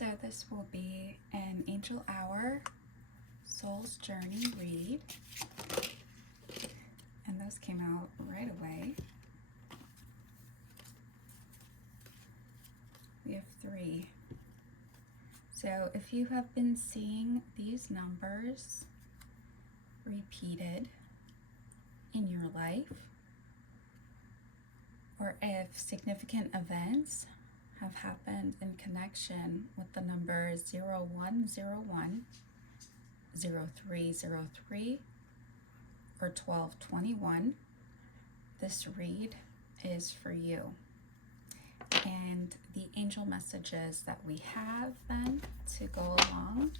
So this will be an Angel Hour Soul's Journey read. And those came out right away. We have 3. So if you have been seeing these numbers repeated in your life, or if significant events have happened in connection with the numbers 0101, 0303, or 1221, this read is for you. And the angel messages that we have then to go along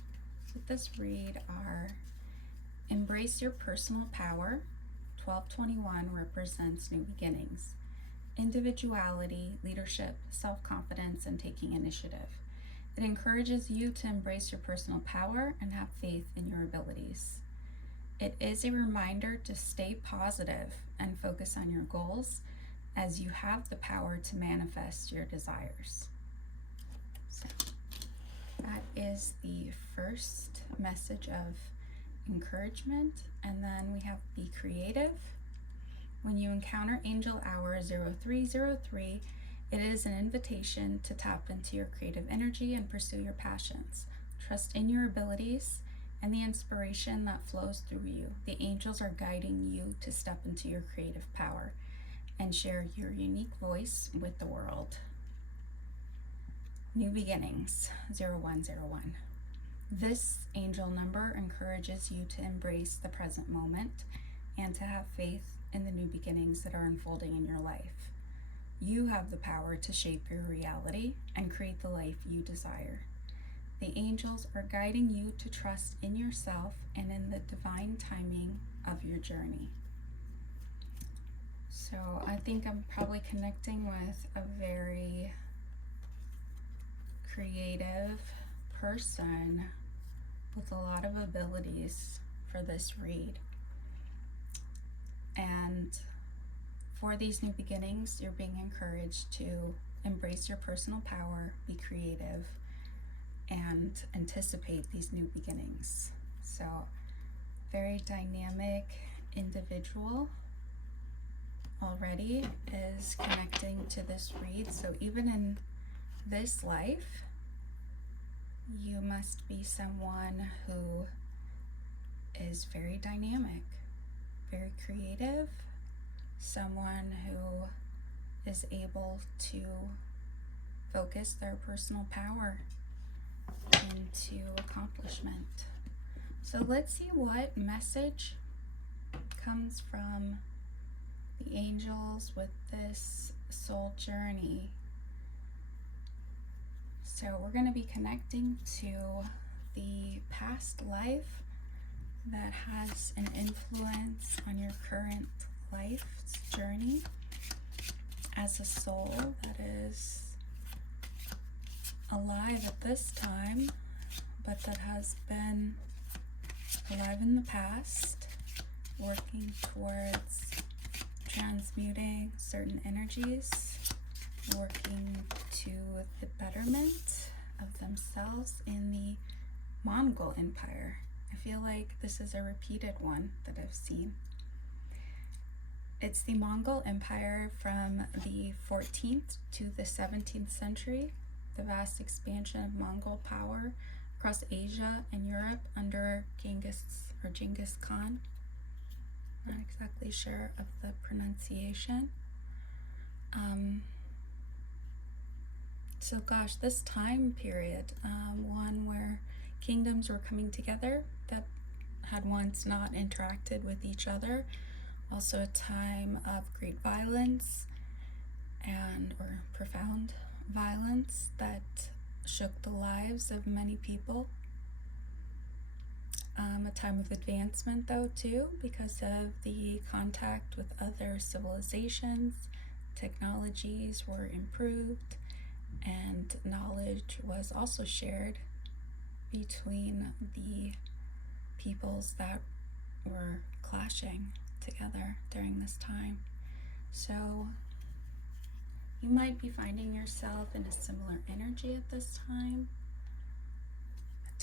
with this read are: embrace your personal power. 1221 represents new beginnings, individuality, leadership, self-confidence, and taking initiative. It encourages you to embrace your personal power and have faith in your abilities. It is a reminder to stay positive and focus on your goals, as you have the power to manifest your desires. So that is the first message of encouragement. And then we have be creative. When you encounter Angel Hour 0303, it is an invitation to tap into your creative energy and pursue your passions. Trust in your abilities and the inspiration that flows through you. The angels are guiding you to step into your creative power and share your unique voice with the world. New beginnings, 0101. This angel number encourages you to embrace the present moment and to have faith in the new beginnings that are unfolding in your life. You have the power to shape your reality and create the life you desire. The angels are guiding you to trust in yourself and in the divine timing of your journey. So I think I'm probably connecting with a very creative person with a lot of abilities for this read. And for these new beginnings, you're being encouraged to embrace your personal power, be creative, and anticipate these new beginnings. So, very dynamic individual already is connecting to this read. So even in this life, you must be someone who is very dynamic, very creative, someone who is able to focus their personal power into accomplishment. So let's see what message comes from the angels with this soul journey. So we're going to be connecting to the past life that has an influence on your current life's journey as a soul that is alive at this time, but that has been alive in the past, working towards transmuting certain energies, working to the betterment of themselves in the Mongol Empire. I feel like this is a repeated one that I've seen. It's the Mongol Empire from the 14th to the 17th century, the vast expansion of Mongol power across Asia and Europe under Genghis Khan. Not exactly sure of the pronunciation. So gosh, this time period, one where kingdoms were coming together that had once not interacted with each other. Also a time of great violence or profound violence that shook the lives of many people. A time of advancement though too, because of the contact with other civilizations. Technologies were improved and knowledge was also shared between the peoples that were clashing together during this time. So you might be finding yourself in a similar energy at this time.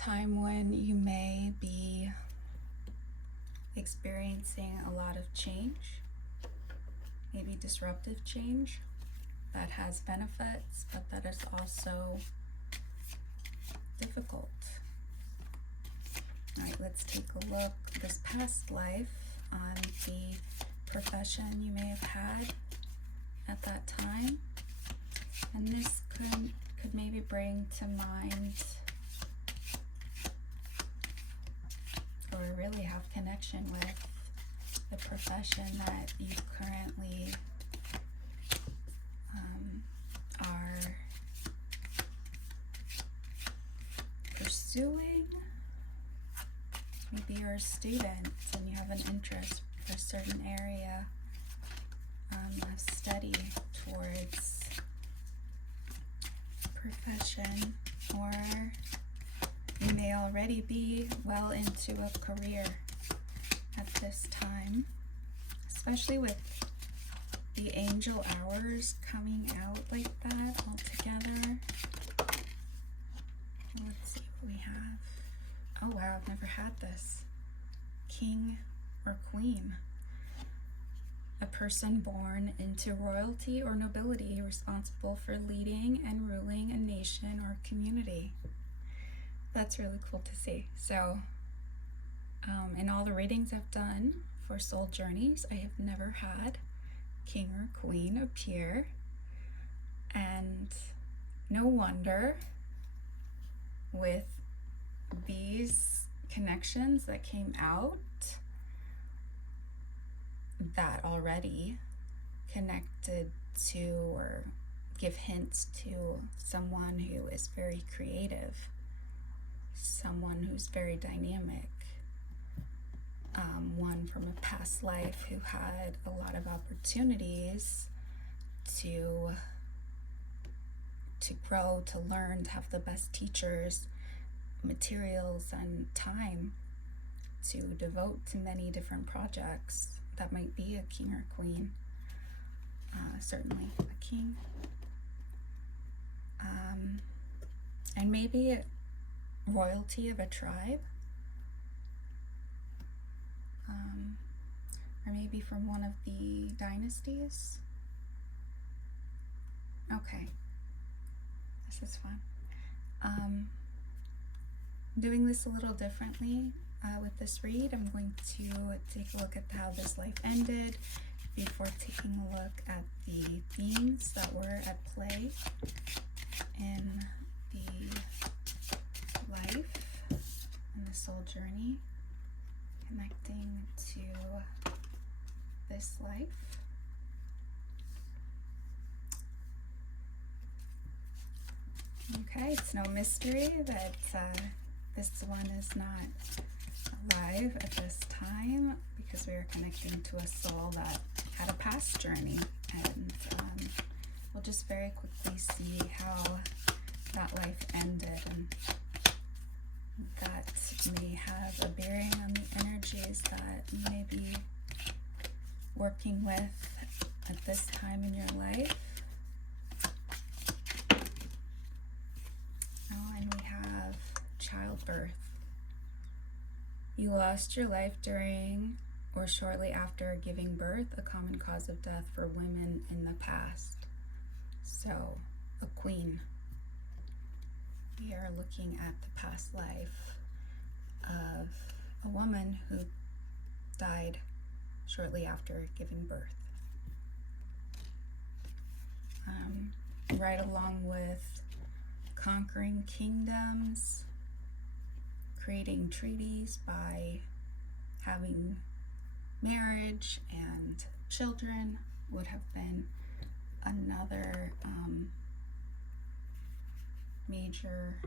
time when you may be experiencing a lot of change, maybe disruptive change that has benefits, but that is also difficult. All right, let's take a look this past life on the profession you may have had at that time. And this could maybe bring to mind, or really have connection with, the profession that you currently are pursuing. Maybe you're a student and you have an interest for a certain area of study towards profession, or you may already be well into a career at this time, especially with the angel hours coming out like that all together. Let's see what we have. Oh wow, I've never had this. King or queen. A person born into royalty or nobility, responsible for leading and ruling a nation or community. That's really cool to see. So, in all the readings I've done for soul journeys, I have never had king or queen appear. And no wonder, with these connections that came out, that already connected to or give hints to someone who is very creative, someone who's very dynamic, one from a past life who had a lot of opportunities to grow, to learn, to have the best teachers, materials, and time to devote to many different projects. That might be a king or queen, certainly a king, and maybe royalty of a tribe, or maybe from one of the dynasties. Okay, this is fun. Doing this a little differently with this read. I'm going to take a look at how this life ended before taking a look at the themes that were at play in the life and the soul journey, connecting to this life. Okay, it's no mystery that this one is not alive at this time, because we are connecting to a soul that had a past journey, and we'll just very quickly see how that life ended, and that may have a bearing on the energies that you may be working with at this time in your life. Oh, and we have childbirth. You lost your life during or shortly after giving birth, a common cause of death for women in the past. So, a queen. We are looking at the past life of a woman who died shortly after giving birth. Right along with conquering kingdoms, creating treaties by having marriage and children would have been another major,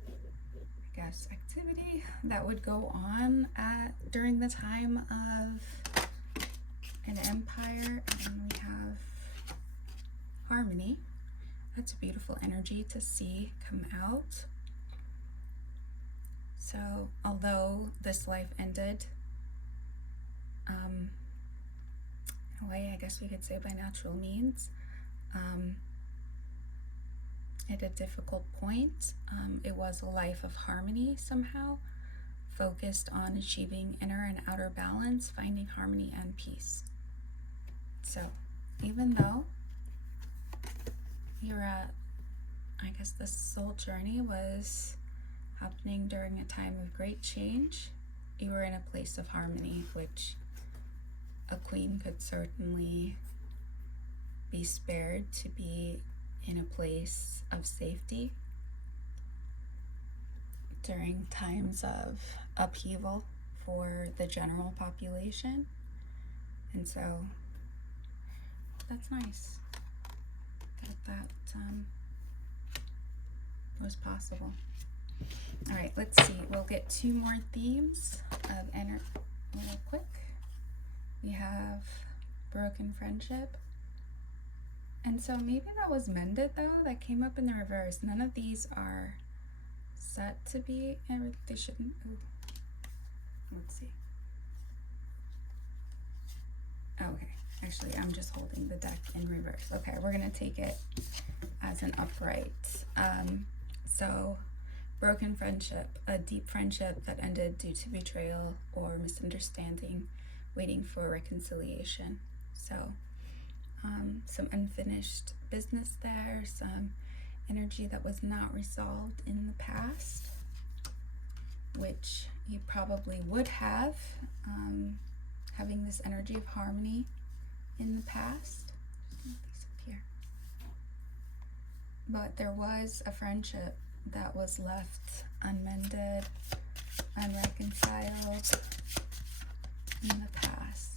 I guess, activity that would go on during the time of an empire. And we have harmony. That's a beautiful energy to see come out. So, although this life ended, in a way, I guess we could say by natural means, at a difficult point. It was a life of harmony somehow, focused on achieving inner and outer balance, finding harmony and peace. So even though you're at, I guess this soul journey was happening during a time of great change, you were in a place of harmony, which a queen could certainly be spared to be in a place of safety during times of upheaval for the general population. And so that's nice that was possible. All right, let's see. We'll get 2 more themes of energy real quick. We have broken friendship. And so maybe that was mended though. That came up in the reverse. None of these are set to be, they shouldn't. Ooh. Let's see. Okay, actually I'm just holding the deck in reverse. Okay, we're gonna take it as an upright. So broken friendship, a deep friendship that ended due to betrayal or misunderstanding, waiting for reconciliation. So some unfinished business there, some energy that was not resolved in the past, which you probably would have, having this energy of harmony in the past. Here. But there was a friendship that was left unmended, unreconciled in the past.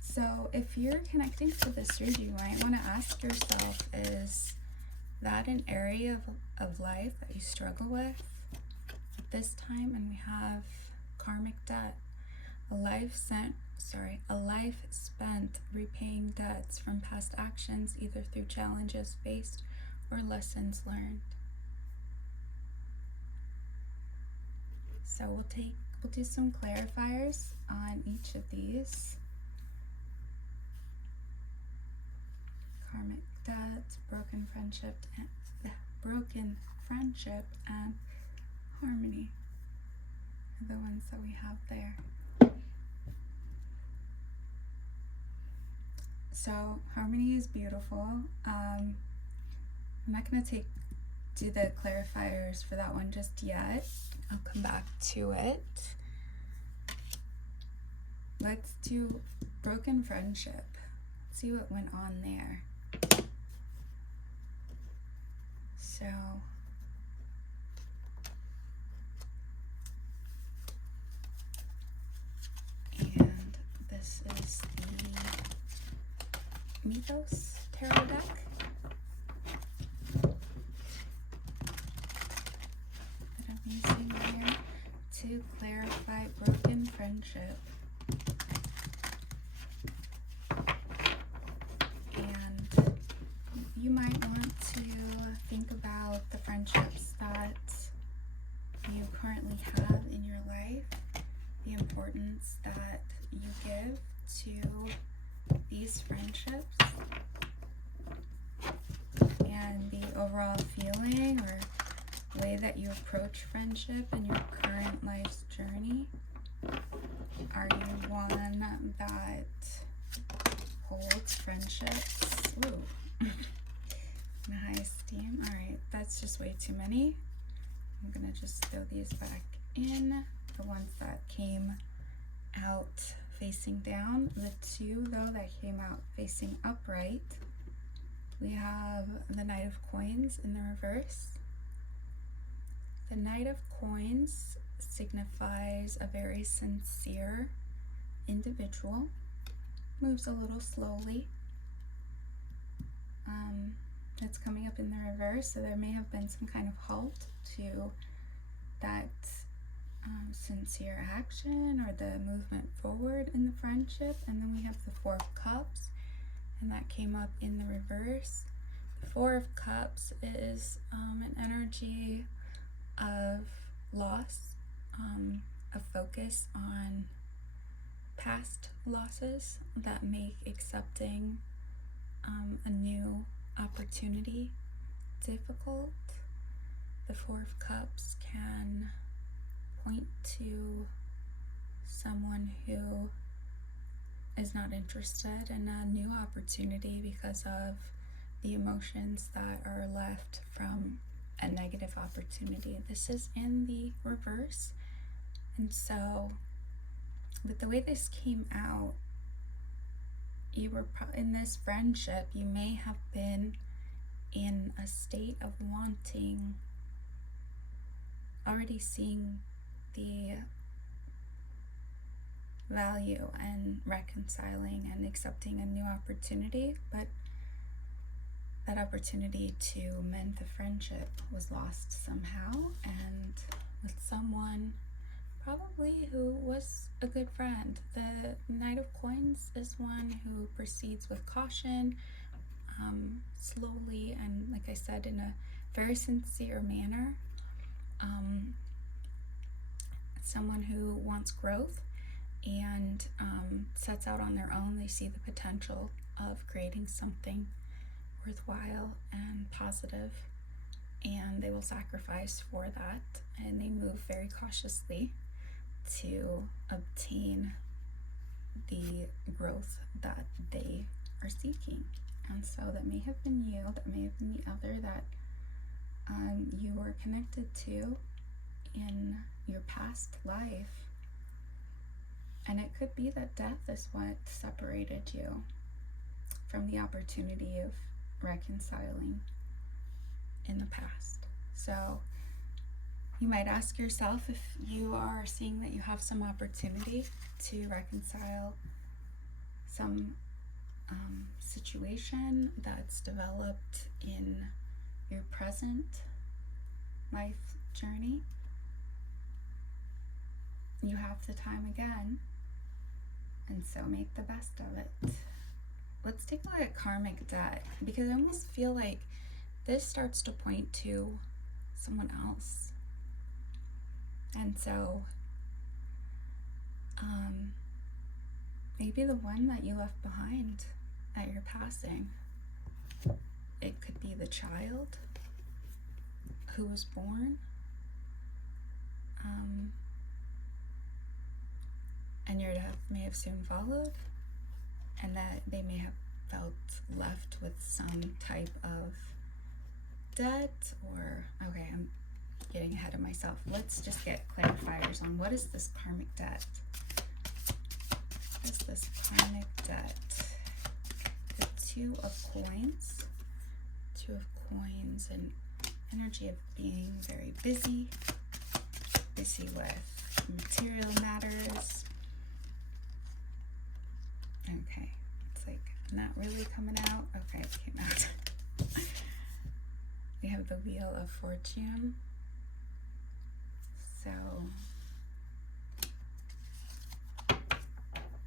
So if you're connecting to this read, you might want to ask yourself, is that an area of life that you struggle with at this time? And we have karmic debt, a life spent repaying debts from past actions, either through challenges faced or lessons learned. So we'll do some clarifiers on each of these. Karmic debts, broken friendship, and harmony are the ones that we have there. So harmony is beautiful. I'm not going to do the clarifiers for that one just yet. I'll come back to it. Let's do broken friendship. Let's see what went on there. So and this is the Mythos Tarot deck. That I'm using here to clarify broken friendship. And you might want to think about the friendships that you currently have in your life, the importance that you give to these friendships, and the overall feeling or way that you approach friendship in your current life's journey. Are you one that holds friendships? Ooh. In high esteem. Alright, that's just way too many. I'm gonna just throw these back in. The ones that came out facing down. The 2 though that came out facing upright. We have the Knight of Coins in the reverse. The Knight of Coins signifies a very sincere individual. Moves a little slowly. It's coming up in the reverse, so there may have been some kind of halt to that sincere action or the movement forward in the friendship. And then we have the 4 of Cups, and that came up in the reverse. The 4 of Cups is an energy of loss, a focus on past losses that make accepting a new opportunity difficult. The Four of Cups can point to someone who is not interested in a new opportunity because of the emotions that are left from a negative opportunity. This is in the reverse. And so, with the way this came out, you were in this friendship, you may have been in a state of wanting, already seeing the value and reconciling and accepting a new opportunity, but that opportunity to mend the friendship was lost somehow, and with someone probably who was a good friend. The Knight of Coins is one who proceeds with caution, slowly, and like I said, in a very sincere manner. Someone who wants growth and sets out on their own. They see the potential of creating something worthwhile and positive, and they will sacrifice for that, and they move very cautiously to obtain the growth that they are seeking. And so that may have been you, that may have been the other that you were connected to in your past life. And it could be that death is what separated you from the opportunity of reconciling in the past. So you might ask yourself, if you are seeing that you have some opportunity to reconcile some situation that's developed in your present life journey, you have the time again, and so make the best of it. Let's take a look at karmic debt, because I almost feel like this starts to point to someone else. And so maybe the one that you left behind at your passing. It could be the child who was born, and your death may have soon followed, and that they may have felt left with some type of debt, or, okay, I'm getting ahead of myself. Let's just get clarifiers on what is this karmic debt. What is this karmic debt? The Two of Coins. Two of Coins, and energy of being very busy with material matters. Okay, it's like not really coming out. Okay, it came out. We have the Wheel of Fortune. So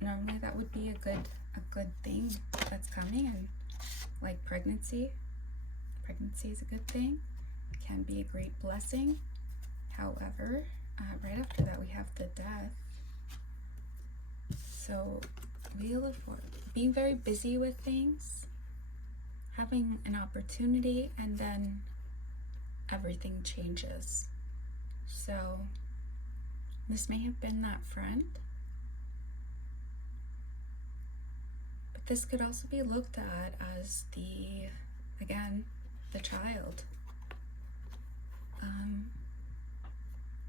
normally that would be a good thing that's coming, and like pregnancy is a good thing. It can be a great blessing. However, right after that we have the death. So Wheel of Fortune, being very busy with things, having an opportunity, and then everything changes. So this may have been that friend, but this could also be looked at as the child.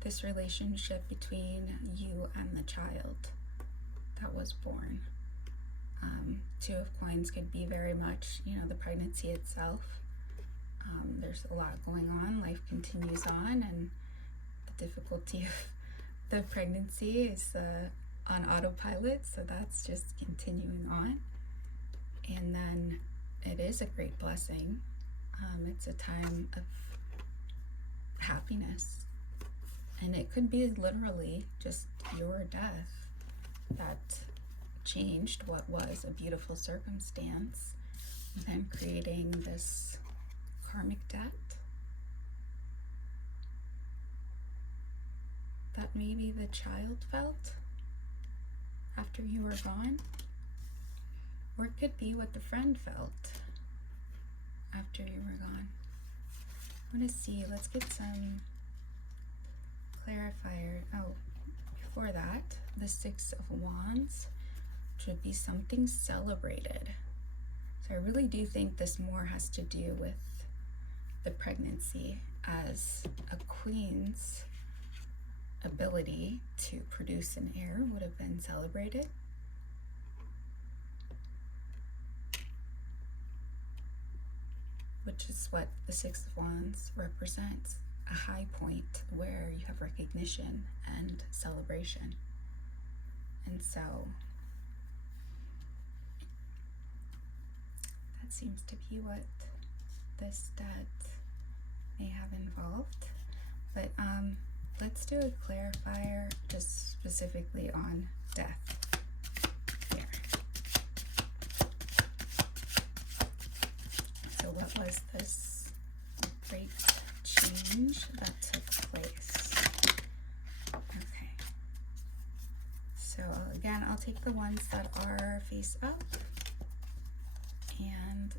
This relationship between you and the child that was born. Two of Coins could be very much, the pregnancy itself. There's a lot going on. Life continues on, and the difficulty of the pregnancy is on autopilot, so that's just continuing on. And then it is a great blessing. It's a time of happiness, and it could be literally just your death that changed what was a beautiful circumstance, and then creating this karmic debt that maybe the child felt after you were gone, or it could be what the friend felt after you were gone. I want to see, let's get some clarifier. Oh, before that, the Six of Wands, which would be something celebrated. So I really do think this more has to do with the pregnancy, as a queen's ability to produce an heir would have been celebrated. Which is what the Six of Wands represents, a high point where you have recognition and celebration. And so that seems to be what this debt may have involved. But let's do a clarifier just specifically on death here. So what was this great change that took place? Okay. So again, I'll take the ones that are face up. And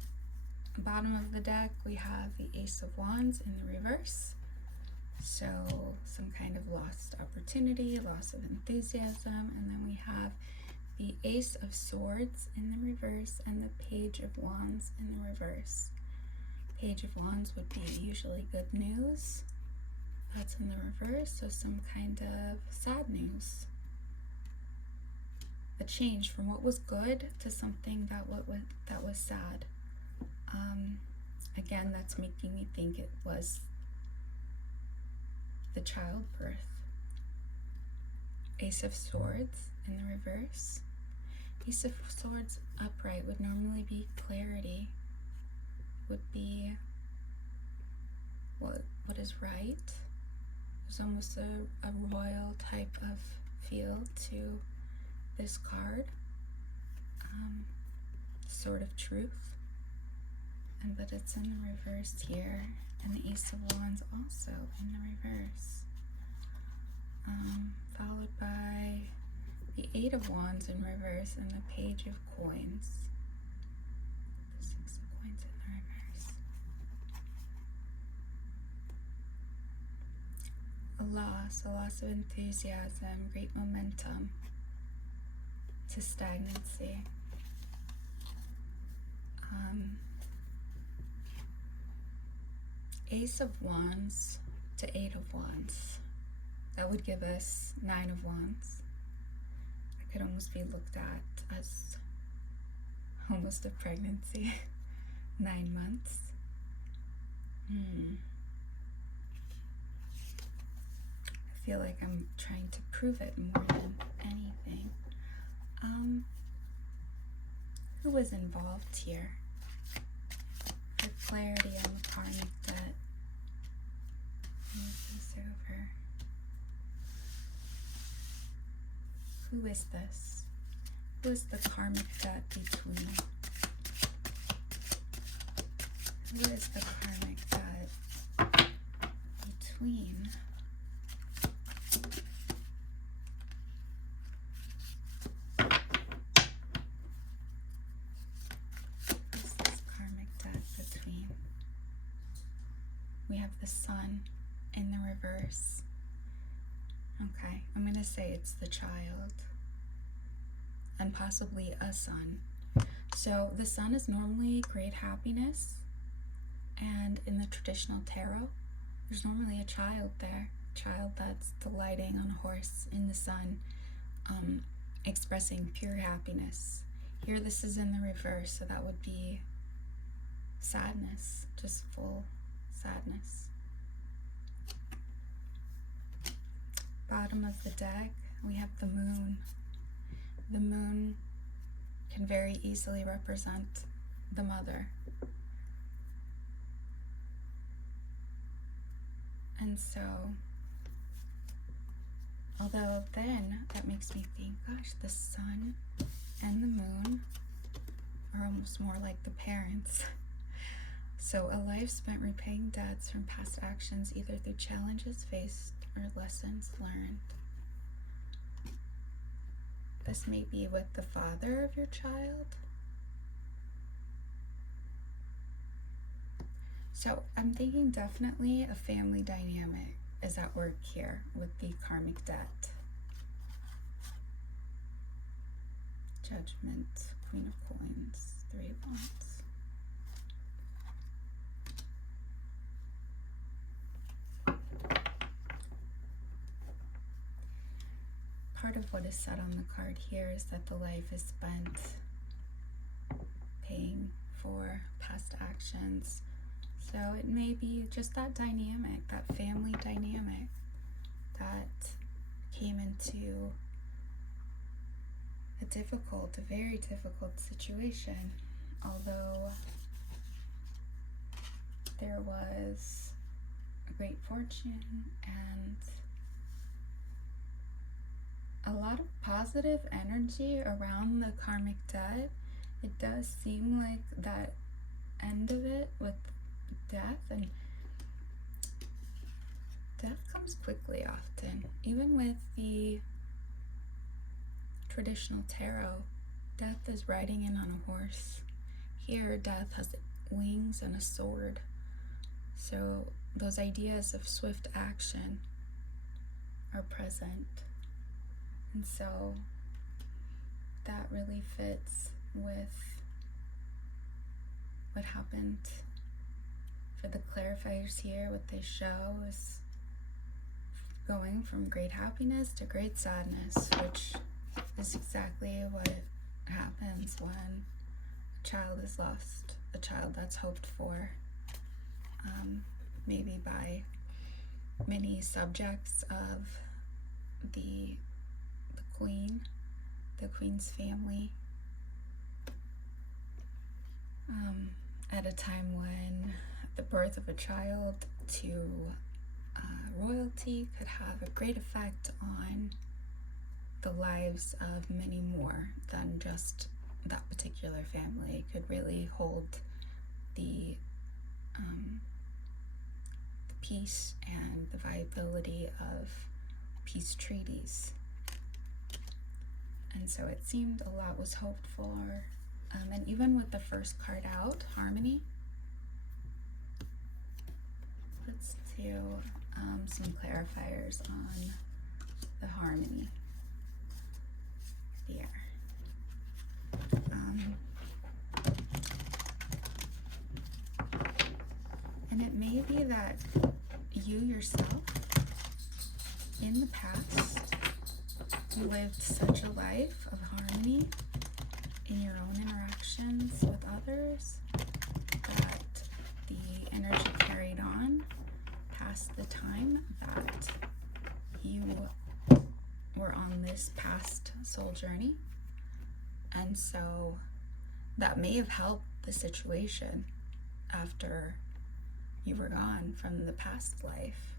bottom of the deck, we have the Ace of Wands in the reverse. So some kind of lost opportunity, loss of enthusiasm. And then we have the Ace of Swords in the reverse and the Page of Wands in the reverse. Page of Wands would be usually good news. That's in the reverse, so some kind of sad news. A change from what was good to something that was sad. Again, that's making me think it was the childbirth. Ace of Swords in the reverse. Ace of Swords upright would normally be clarity. Would be what is right. There's almost a royal type of feel to this card. Sort of truth. But it's in the reverse here. And the Ace of Wands also in the reverse. Followed by the Eight of Wands in reverse and the Page of Coins. The Six of Coins in the reverse. A loss of enthusiasm, great momentum to stagnancy. Ace of Wands to Eight of Wands. That would give us Nine of Wands. It could almost be looked at as almost a pregnancy. 9 months. I feel like I'm trying to prove it more than anything. Who was involved here? For clarity on the karmic debt. Move this over. Who is this? Who is the karmic debt between? Who is the karmic debt between? Who's this karmic debt between? We have the Sun in the reverse. Okay, I'm going to say it's the child and possibly a son. So the Sun is normally great happiness, and in the traditional tarot, there's normally a child there, a child that's delighting on a horse in the sun, expressing pure happiness. Here this is in the reverse, so that would be sadness, just full sadness. Bottom of the deck, we have the Moon. The Moon can very easily represent the mother. And so, although then that makes me think, gosh, the Sun and the Moon are almost more like the parents. So a life spent repaying debts from past actions, either through challenges faced or lessons learned. This may be with the father of your child. So I'm thinking definitely a family dynamic is at work here with the karmic debt. Judgment, Queen of Coins, Three of Wands. Part of what is said on the card here is that the life is spent paying for past actions. So it may be just that dynamic, that family dynamic that came into a very difficult situation. Although there was a great fortune and a lot of positive energy around the karmic debt, it does seem like that end of it with death, and death comes quickly often. Even with the traditional tarot, death is riding in on a horse. Here, death has wings and a sword. So those ideas of swift action are present. And so that really fits with what happened for the clarifiers here. What they show is going from great happiness to great sadness, which is exactly what happens when a child is lost, a child that's hoped for, maybe by many subjects of the queen, the queen's family, at a time when the birth of a child to royalty could have a great effect on the lives of many more than just that particular family. It could really hold the peace and the viability of peace treaties. And so it seemed a lot was hoped for. And even with the first card out, Harmony, let's do some clarifiers on the Harmony here. And it may be that you yourself, in the past, lived such a life of harmony in your own interactions with others that the energy carried on past the time that you were on this past soul journey. And so that may have helped the situation after you were gone from the past life.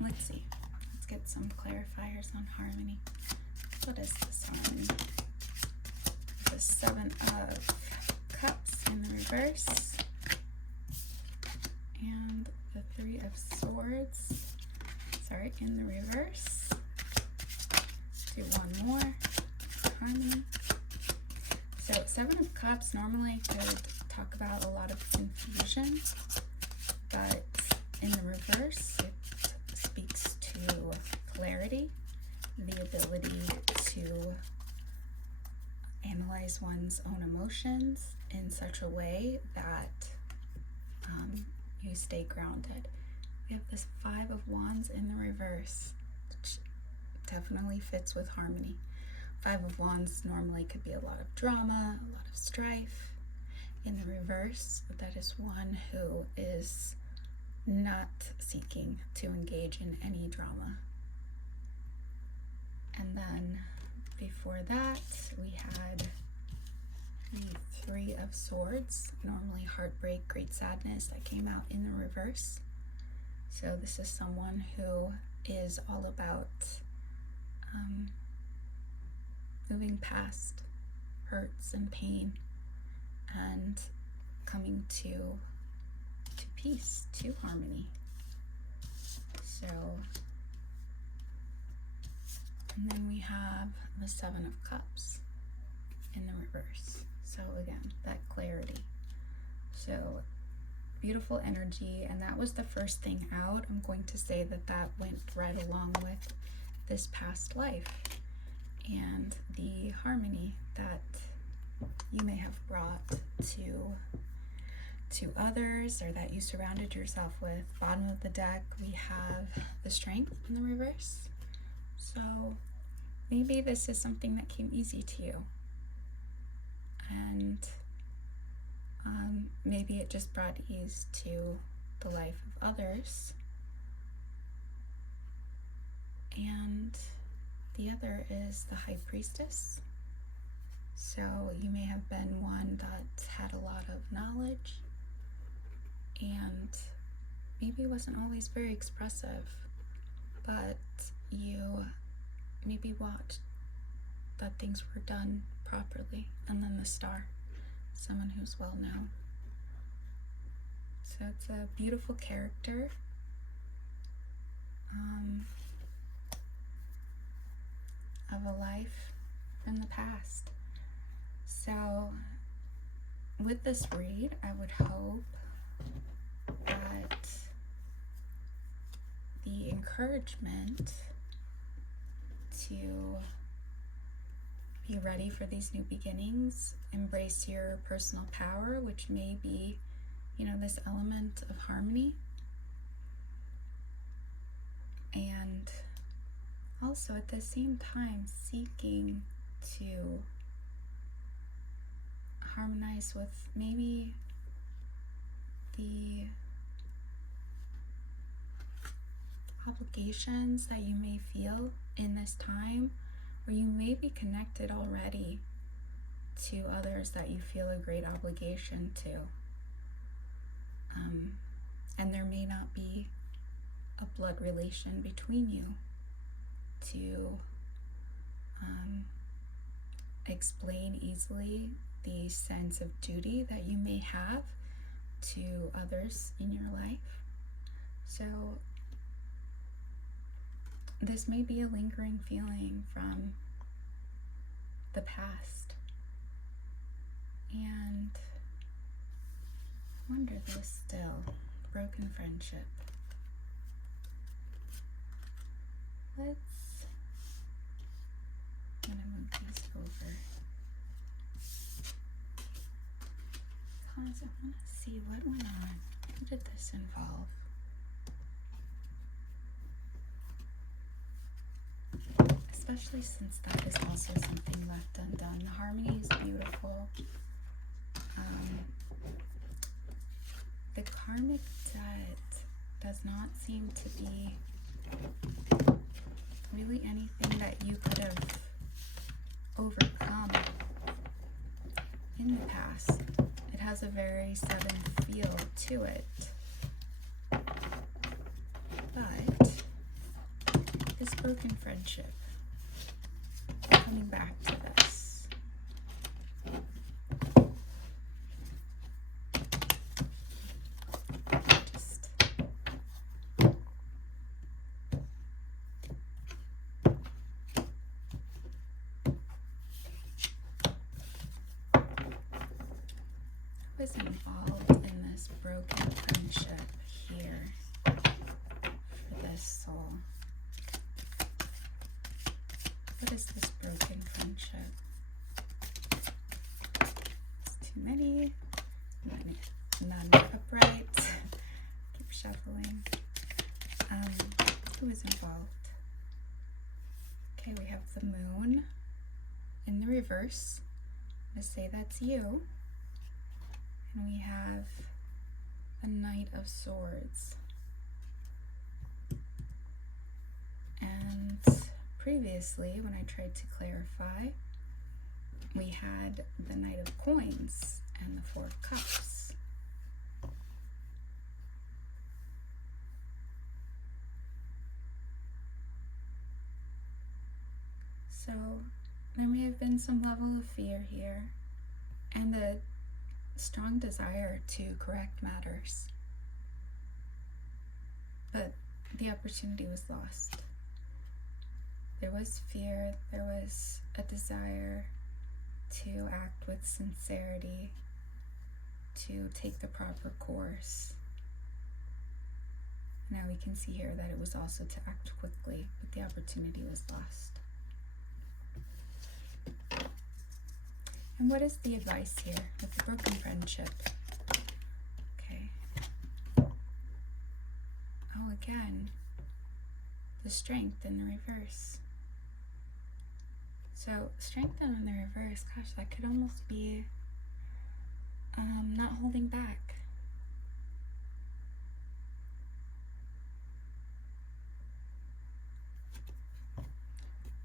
Let's see. Let's get some clarifiers on Harmony. What is this Harmony? The Seven of Cups in the reverse. And the Three of Swords. Sorry, in the reverse. Do one more. Harmony. So Seven of Cups normally could talk about a lot of confusion, but in the reverse, it speaks to clarity, the ability to analyze one's own emotions in such a way that you stay grounded. We have this Five of Wands in the reverse, which definitely fits with Harmony. Five of Wands normally could be a lot of drama, a lot of strife. In the reverse, that is one who is not seeking to engage in any drama. And then before that, we had the Three of Swords, normally heartbreak, great sadness, that came out in the reverse. So this is someone who is all about moving past hurts and pain and coming to peace, to harmony. So, and then we have the Seven of Cups in the reverse. So again, that clarity. So beautiful energy, and that was the first thing out. I'm going to say that that went right along with this past life and the harmony that you may have brought to others, or that you surrounded yourself with. Bottom of the deck, we have the Strength in the reverse. So maybe this is something that came easy to you, and maybe it just brought ease to the life of others. And the other is the High Priestess. So you may have been one that had a lot of knowledge and maybe wasn't always very expressive, but you maybe watched that things were done properly. And then the Star, someone who's well known. So it's a beautiful character. Of a life in the past. So with this read, I would hope that the encouragement to be ready for these new beginnings, embrace your personal power, which may be, this element of harmony, and also at the same time seeking to harmonize with maybe the obligations that you may feel in this time, or you may be connected already to others that you feel a great obligation to. And there may not be a blood relation between you to explain easily the sense of duty that you may have to others in your life. So this may be a lingering feeling from the past. And I wonder this still, broken friendship. I'm gonna move these over because I want to see what went on. Who did this involve? Especially since that is also something left undone. The harmony is beautiful. The karmic debt does not seem to be really anything that you could have overcome in the past. It has a very seventh feel to it. But this broken friendship, coming back to this. Just was involved in this broken friendship here for this soul. What is this broken friendship? It's too many. None upright. Keep shuffling. Who is involved? Okay, we have the moon in the reverse. Let's say that's you. And we have the Knight of Swords. And previously, when I tried to clarify, we had the Knight of Coins and the Four of Cups. So there may have been some level of fear here and a strong desire to correct matters, but the opportunity was lost. There was fear, there was a desire to act with sincerity, to take the proper course. Now we can see here that it was also to act quickly, but the opportunity was lost. And what is the advice here with the broken friendship? Okay. Oh, again, the Strength in the reverse. So Strength in the reverse, gosh, that could almost be not holding back.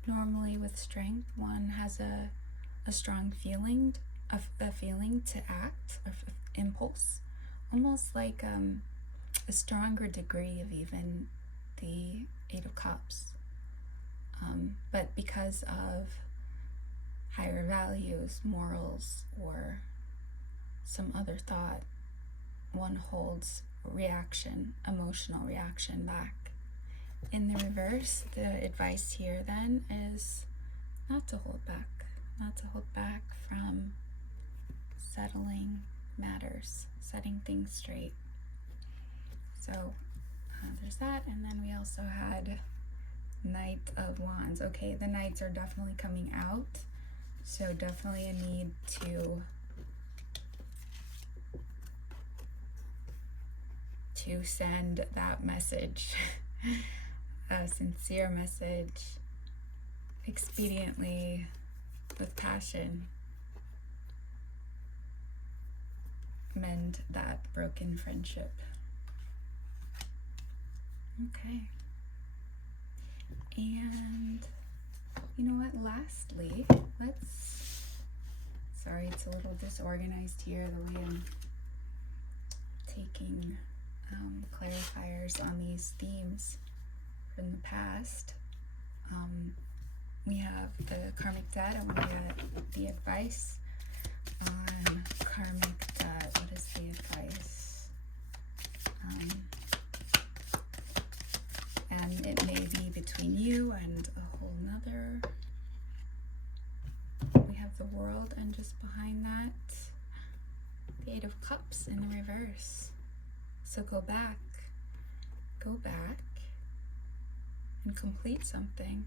Normally with Strength, one has a strong feeling, a feeling to act, of impulse, almost like a stronger degree of even the Eight of Cups. But because of higher values, morals, or some other thought, one holds reaction, emotional reaction back. In the reverse, the advice here then is not to hold back, not to hold back from settling matters, setting things straight. So there's that, and then we also had Knight of Wands. Okay, the Knights are definitely coming out, so definitely a need to send that message, a sincere message, expediently, with passion. Mend that broken friendship. Okay. And you know what, lastly, sorry, it's a little disorganized here the way I'm taking clarifiers on these themes from the past. We have the karmic debt, and we get the advice on karmic debt. What is the advice? And it may be between you and a whole nother. We have the World, and just behind that, the Eight of Cups in the reverse. So go back and complete something.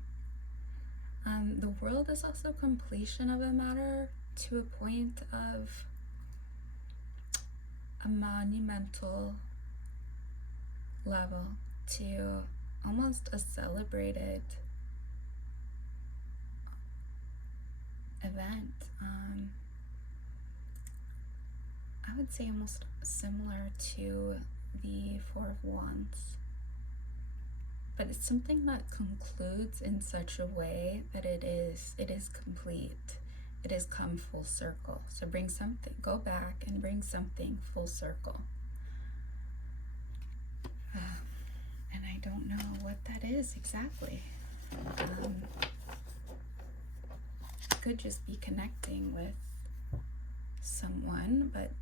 The World is also completion of a matter to a point of a monumental level, to almost a celebrated event. I would say almost similar to the Four of Wands, but it's something that concludes in such a way that it is complete. It has come full circle. So bring something, go back and bring something full circle. And I don't know what that is exactly. Could just be connecting with someone, but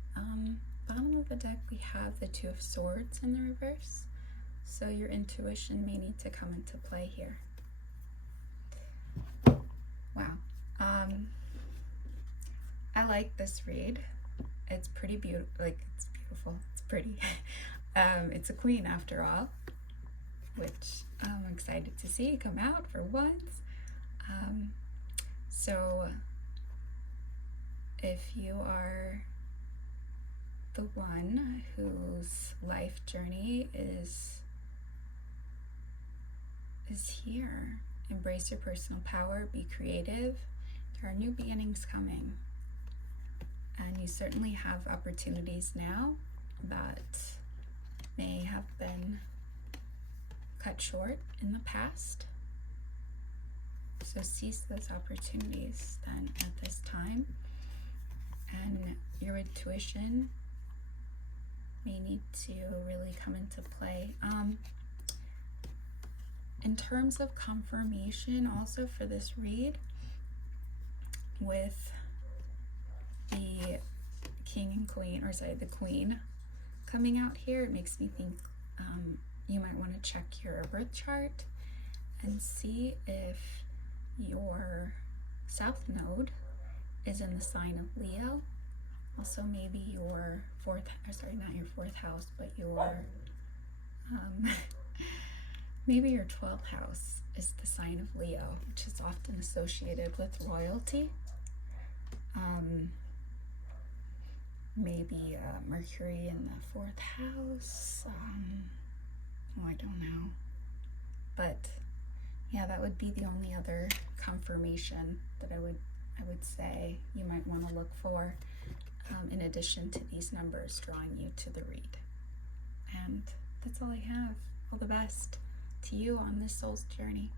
bottom of the deck we have the Two of Swords in the reverse, so your intuition may need to come into play here. Wow. I like this read. It's pretty beautiful. It's beautiful, it's pretty. It's a queen after all, which I'm excited to see come out for once. So if you are the one whose life journey is here, embrace your personal power, be creative. There are new beginnings coming, and you certainly have opportunities now that may have been cut short in the past. So seize those opportunities then at this time, and your intuition may need to really come into play. In terms of confirmation also for this read, with the king and queen, or sorry, the queen coming out here, it makes me think you might want to check your birth chart and see if your south node is in the sign of Leo, Also, maybe your fourth, or sorry, not your fourth house, but your maybe your 12th house is the sign of Leo, which is often associated with royalty. Maybe Mercury in the fourth house. Oh, I don't know. But yeah, that would be the only other confirmation that I would say you might want to look for, in addition to these numbers drawing you to the read. And that's all I have. All the best to you on this soul's journey.